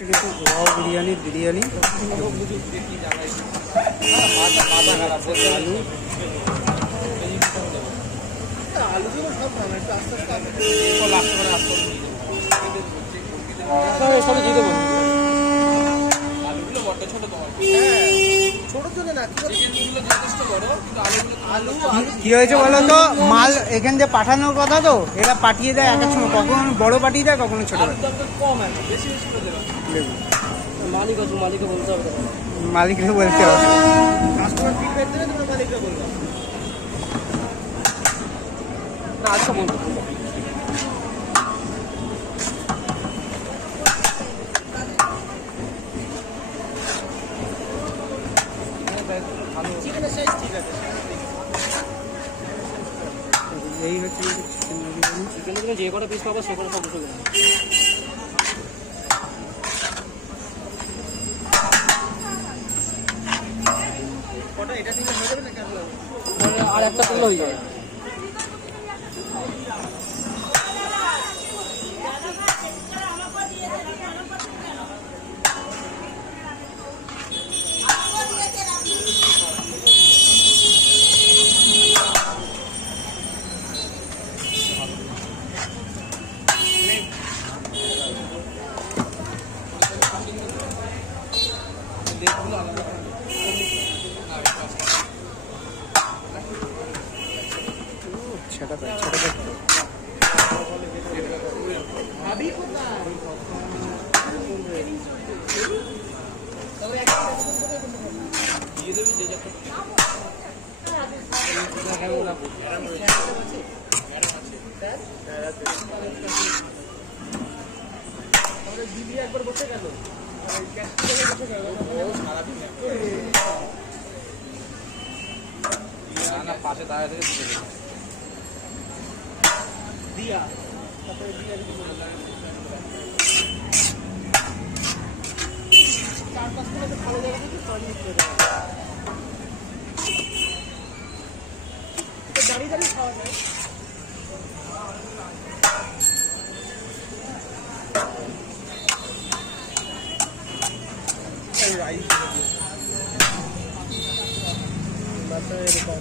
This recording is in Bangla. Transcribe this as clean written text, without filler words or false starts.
বিরিয়ানি বিরিয়ানি কি হয়েছে বলো তো, মাল এখান থেকে পাঠানোর কথা তো, এরা পাঠিয়ে দেয় এক এক সময়, কখনো বড় পাঠিয়ে দেয়, কখনো ছোট। মালিককে বলতে হবে। এই হচ্ছে চিকেন বিরিয়ানি। যে কটা পিস পাবো সে কটা সব দুশো গ্রাম। আর একটা করলে হয়ে যায়। একবার বসে গেল পাশে দাঁড়িয়ে দিয়া চার পাঁচ মিনিট ভালো জায়গা দাঁড়িয়ে দাঁড়িয়ে খাওয়া যায়। এরকম